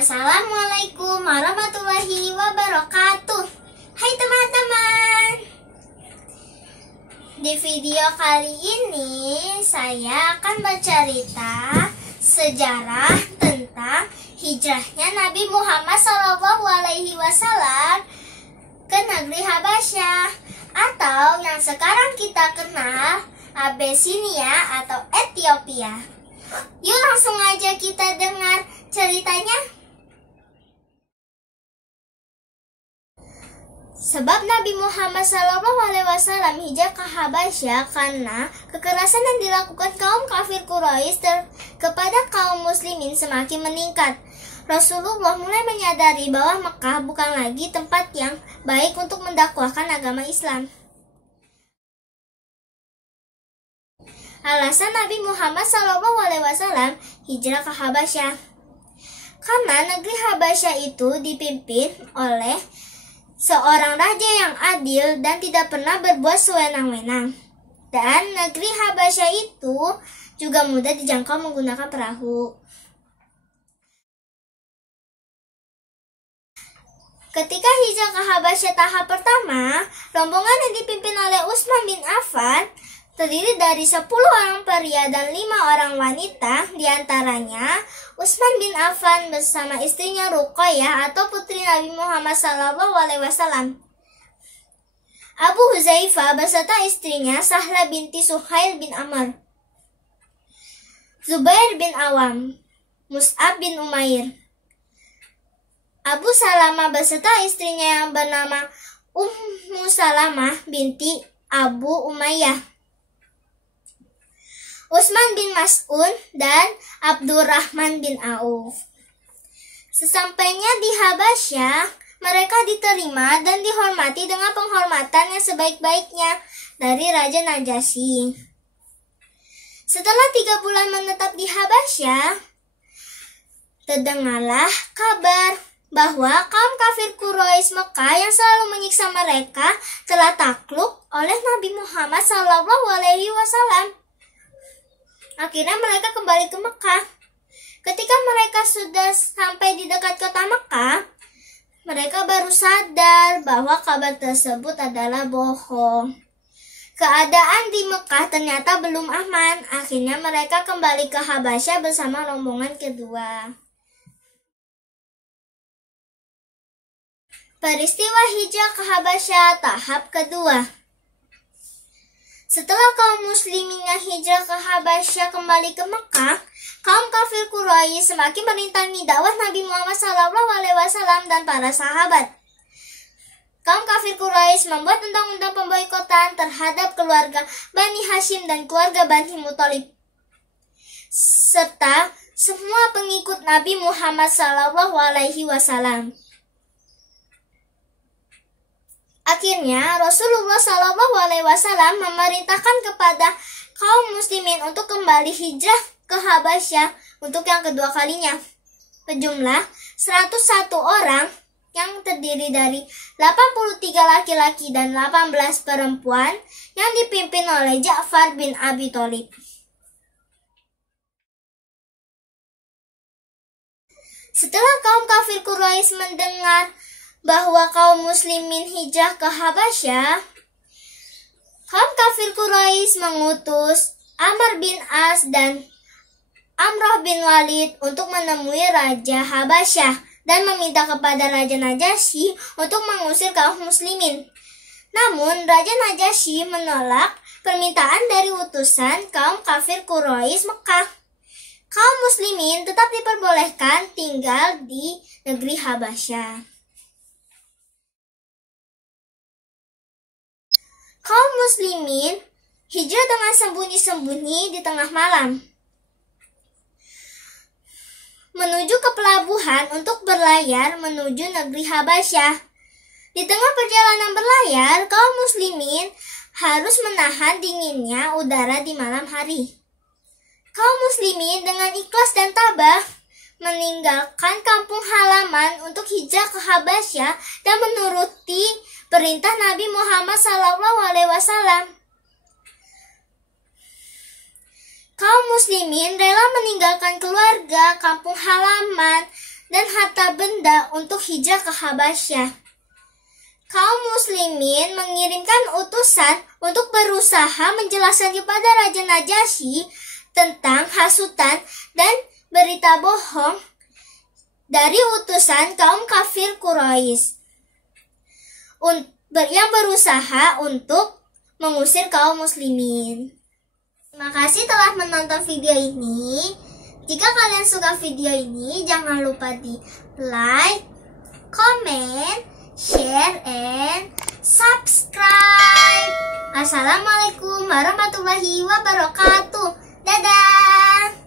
Assalamualaikum warahmatullahi wabarakatuh. Hai teman-teman. Di video kali ini saya akan bercerita sejarah tentang hijrahnya Nabi Muhammad SAW ke negeri Habasyah, atau yang sekarang kita kenal Abyssinia atau Ethiopia. Yuk langsung aja kita dengar ceritanya. Sebab Nabi Muhammad SAW hijrah ke Habasyah karena kekerasan yang dilakukan kaum kafir Quraisy kepada kaum muslimin semakin meningkat. Rasulullah mulai menyadari bahwa Mekah bukan lagi tempat yang baik untuk mendakwahkan agama Islam. Alasan Nabi Muhammad SAW hijrah ke Habasyah, karena negeri Habasyah itu dipimpin oleh seorang raja yang adil dan tidak pernah berbuat sewenang-wenang. Dan negeri Habasyah itu juga mudah dijangkau menggunakan perahu. Ketika hijrah ke Habasyah tahap pertama, rombongan yang dipimpin oleh Utsman bin Affan terdiri dari 10 orang pria dan 5 orang wanita. Di antaranya Utsman bin Affan bersama istrinya Ruqayyah atau putri Nabi Muhammad SAW, Abu Huzaifah beserta istrinya Sahla binti Suhail bin Amr, Zubair bin Awam, Mus'ab bin Umair, Abu Salamah beserta istrinya yang bernama Ummu Salamah binti Abu Umayyah, Utsman bin Mas'ud, dan Abdurrahman bin Auf. Sesampainya di Habasyah, mereka diterima dan dihormati dengan penghormatan yang sebaik-baiknya dari Raja Najasyi. Setelah 3 bulan menetap di Habasyah, terdengarlah kabar bahwa kaum kafir Quraisy Mekah yang selalu menyiksa mereka telah takluk oleh Nabi Muhammad SAW. Akhirnya mereka kembali ke Mekah. Ketika mereka sudah sampai di dekat kota Mekah, mereka baru sadar bahwa kabar tersebut adalah bohong. Keadaan di Mekah ternyata belum aman. Akhirnya mereka kembali ke Habasyah bersama rombongan kedua. Peristiwa hijrah ke Habasyah tahap kedua. Setelah kaum muslimin yang hijrah ke Habasyah kembali ke Mekah, kaum kafir Quraisy semakin merintangi dakwah Nabi Muhammad SAW dan para sahabat. Kaum kafir Quraisy membuat undang-undang pemboikotan terhadap keluarga Bani Hashim dan keluarga Bani Muthalib, serta semua pengikut Nabi Muhammad SAW. Akhirnya Rasulullah SAW memerintahkan kepada kaum muslimin untuk kembali hijrah ke Habasyah untuk yang kedua kalinya. Berjumlah 101 orang yang terdiri dari 83 laki-laki dan 18 perempuan yang dipimpin oleh Ja'far bin Abi Thalib. Setelah kaum kafir Quraisy mendengar bahwa kaum muslimin hijrah ke Habasyah, kaum kafir Quraisy mengutus Amr bin As dan Amrah bin Walid untuk menemui Raja Habasyah dan meminta kepada Raja Najasyi untuk mengusir kaum muslimin. Namun Raja Najasyi menolak permintaan dari utusan kaum kafir Quraisy Mekah. Kaum muslimin tetap diperbolehkan tinggal di negeri Habasyah. Kaum muslimin hijrah dengan sembunyi-sembunyi di tengah malam menuju ke pelabuhan untuk berlayar menuju negeri Habasyah. Di tengah perjalanan berlayar, kaum muslimin harus menahan dinginnya udara di malam hari. Kaum muslimin dengan ikhlas dan tabah meninggalkan kampung halaman untuk hijrah ke Habasyah dan menuruti perintah Nabi Muhammad SAW. Kaum muslimin rela meninggalkan keluarga, kampung halaman, dan harta benda untuk hijrah ke Habasyah. Kaum muslimin mengirimkan utusan untuk berusaha menjelaskan kepada Raja Najasyi tentang hasutan dan berita bohong dari utusan kaum kafir Quraisy yang berusaha untuk mengusir kaum muslimin. Terima kasih telah menonton video ini. Jika kalian suka video ini, jangan lupa di like, comment, share, and subscribe. Assalamualaikum warahmatullahi wabarakatuh. Dadah.